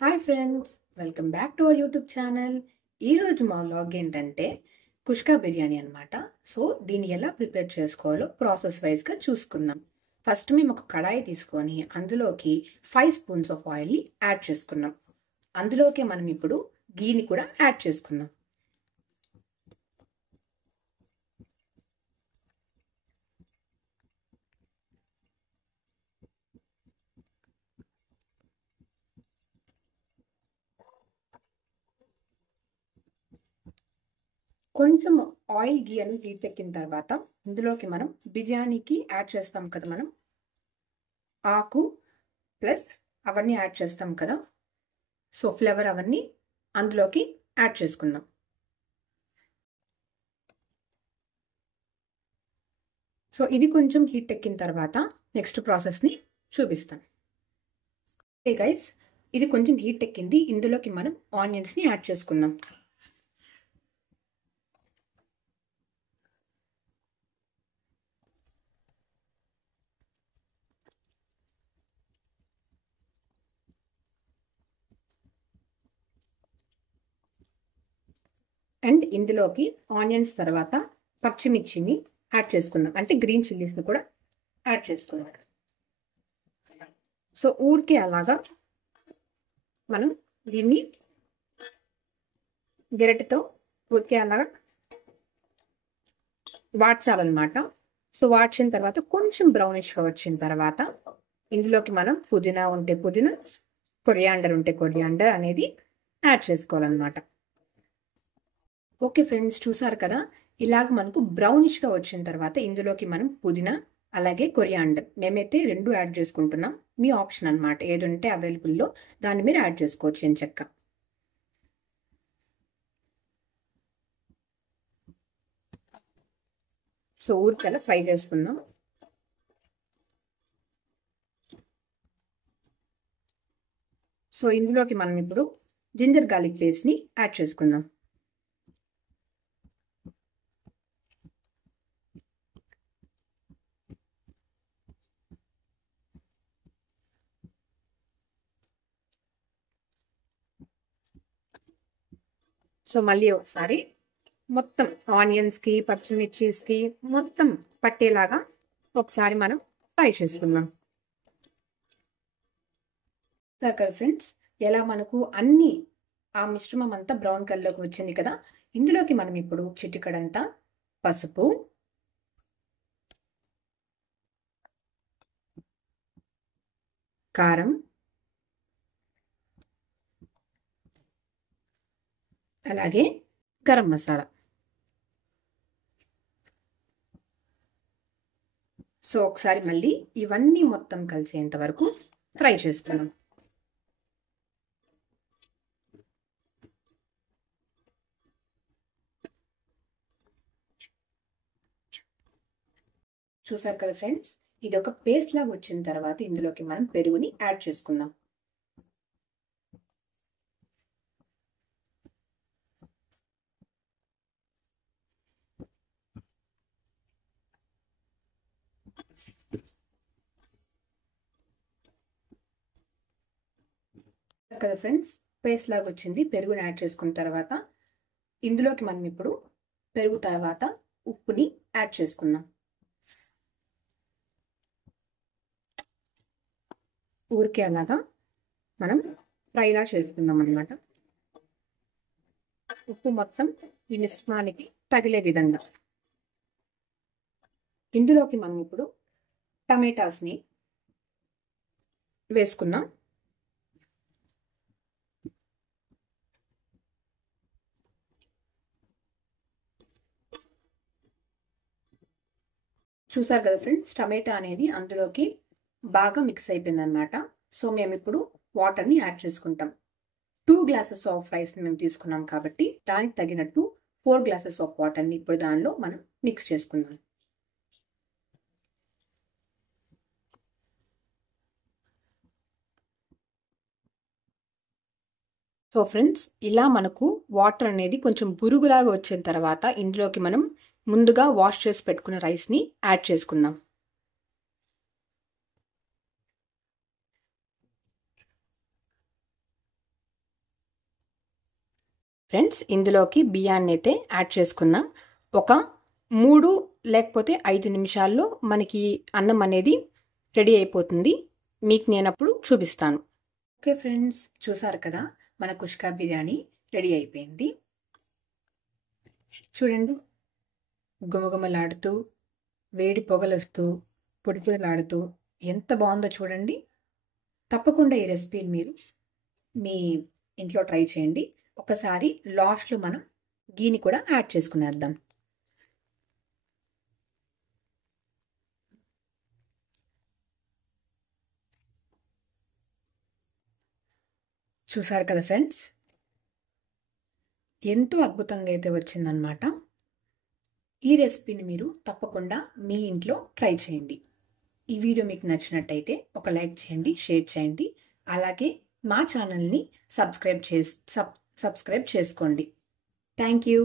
Hi friends, welcome back to our YouTube channel. ఈరోజు మా vlog ఏంటంటే కుష్కా బిర్యానీ అనమాట. సో దీన్ని ఎలా ప్రిపేర్ చేసుకోవాలో ప్రాసెస్ వైజ్గా చూసుకుందాం. ఫస్ట్ మేము ఒక కడాయి తీసుకొని అందులోకి 5 స్పూన్స్ ఆఫ్ ఆయిల్ని యాడ్ చేసుకున్నాం. అందులోకి మనం ఇప్పుడు గీని కూడా యాడ్ చేసుకుందాం. కొంచెం ఆయిల్ గీ అని హీట్ ఎక్కిన తర్వాత ఇందులోకి మనం బిర్యానీకి యాడ్ చేస్తాం కదా, మనం ఆకు ప్లస్ అవన్నీ యాడ్ చేస్తాం కదా. సో ఫ్లేవర్ అవన్నీ అందులోకి యాడ్ చేసుకుందాం. సో ఇది కొంచెం హీట్ ఎక్కిన తర్వాత నెక్స్ట్ ప్రాసెస్ని చూపిస్తాను. ఓకే గైస్, ఇది కొంచెం హీట్ ఎక్కింది. ఇందులోకి మనం ఆనియన్స్ని యాడ్ చేసుకుందాం. అండ్ ఇందులోకి ఆనియన్స్ తర్వాత పచ్చిమిర్చిని యాడ్ చేసుకుందాం, అంటే గ్రీన్ చిల్లీస్ని కూడా యాడ్ చేసుకుందాం. సో ఊరికే అలాగా మనం దీన్ని గరిటెతో ఊరికే అలాగా వాడ్చాలన్నమాట. సో వాడ్చిన తర్వాత కొంచెం బ్రౌనిష్గా వచ్చిన తర్వాత ఇందులోకి మనం పుదీనా ఉంటే పుదీనా, కొరియాండర్ ఉంటే కొరియాండర్ అనేది యాడ్ చేసుకోవాలన్నమాట. ఓకే ఫ్రెండ్స్, చూసారు కదా, ఇలాగ మనకు బ్రౌనిష్గా వచ్చిన తర్వాత ఇందులోకి మనం పుదీనా అలాగే కొరియాండర్, మేమైతే 2 యాడ్ చేసుకుంటున్నాం. మీ ఆప్షన్ అనమాట, ఏది ఉంటే అవైలబుల్లో దాన్ని మీరు యాడ్ చేసుకోవచ్చు ఎంచక్క. సో ఊరికలా ఫ్రై చేసుకుందాం. సో ఇందులోకి మనం ఇప్పుడు జింజర్ గార్లిక్ పేస్ట్ని యాడ్ చేసుకుందాం. సో మళ్ళీ ఒకసారి మొత్తం ఆనియన్స్కి పచ్చిమిర్చిస్కి మొత్తం పట్టేలాగా ఒకసారి మనం ఫ్రై చేసుకుందాం. సరే ఫ్రెండ్స్, ఎలా మనకు అన్ని ఆ మిశ్రమం అంతా బ్రౌన్ కలర్లోకి వచ్చింది కదా. ఇందులోకి మనం ఇప్పుడు చిటికడంతా పసుపు, కారం, అలాగే గరం మసాలా. సో ఒకసారి మళ్ళీ ఇవన్నీ మొత్తం కలిసేంత వరకు ఫ్రై చేసుకున్నాం. చూసారు కదా ఫ్రెండ్స్, ఇది ఒక పేస్ట్ లాగా వచ్చిన తర్వాత ఇందులోకి మనం పెరుగుని యాడ్ చేసుకుందాం. కదా ఫ్రెండ్స్, పేస్ట్ లాగా వచ్చింది. పెరుగుని యాడ్ చేసుకున్న తర్వాత ఇందులోకి మనం ఇప్పుడు పెరుగు తర్వాత ఉప్పుని యాడ్ చేసుకుందాం. ఊరికే అలాగా మనం ఫ్రైలా చేసుకుందాం అన్నమాట. ఉప్పు మొత్తం ఈ మిశ్రమానికి తగిలే విధంగా. ఇందులోకి మనం ఇప్పుడు టమాటాస్ని వేసుకున్నాం. చూసారు కదా ఫ్రెండ్స్, టమాటా అనేది అందులోకి బాగా మిక్స్ అయిపోయింది అనమాట. సో మేము ఇప్పుడు వాటర్ని యాడ్ చేసుకుంటాం. 2 గ్లాసెస్ ఆఫ్ రైస్ని మేము తీసుకున్నాం కాబట్టి దానికి తగినట్టు 4 గ్లాసెస్ ఆఫ్ వాటర్ని ఇప్పుడు దానిలో మనం మిక్స్ చేసుకుందాం. సో ఫ్రెండ్స్, ఇలా మనకు వాటర్ అనేది కొంచెం బురుగులాగా వచ్చిన తర్వాత ఇందులోకి మనం ముందుగా వాష్ చేసి పెట్టుకున్న రైస్ని యాడ్ చేసుకుందాం. ఫ్రెండ్స్, ఇందులోకి బియ్యాన్ని అయితే యాడ్ చేసుకున్నాం. ఒక 3 లేకపోతే 5 నిమిషాల్లో మనకి అన్నం అనేది రెడీ అయిపోతుంది. మీకు నేను అప్పుడు చూపిస్తాను. ఓకే ఫ్రెండ్స్, చూసారు కదా, మన కుష్కా బిర్యానీ రెడీ అయిపోయింది. చూడండి, గుమగుమలాడుతూ, వేడి పొగలొస్తూ, పొడి పొడిలాడుతూ ఎంత బాగుందో చూడండి. తప్పకుండా ఈ రెసిపీని మీరు మీ ఇంట్లో ట్రై చేయండి. ఒకసారి లాస్ట్లో మనం గీని కూడా యాడ్ చేసుకునేద్దాం. చూసారు కదా ఫ్రెండ్స్, ఎంతో అద్భుతంగా అయితే వచ్చిందనమాట. ఈ రెసిపీని మీరు తప్పకుండా మీ ఇంట్లో ట్రై చేయండి. ఈ వీడియో మీకు నచ్చినట్టయితే ఒక లైక్ చేయండి, షేర్ చేయండి. అలాగే మా ఛానల్ని సబ్స్క్రైబ్ చేసుకోండి. Thank you.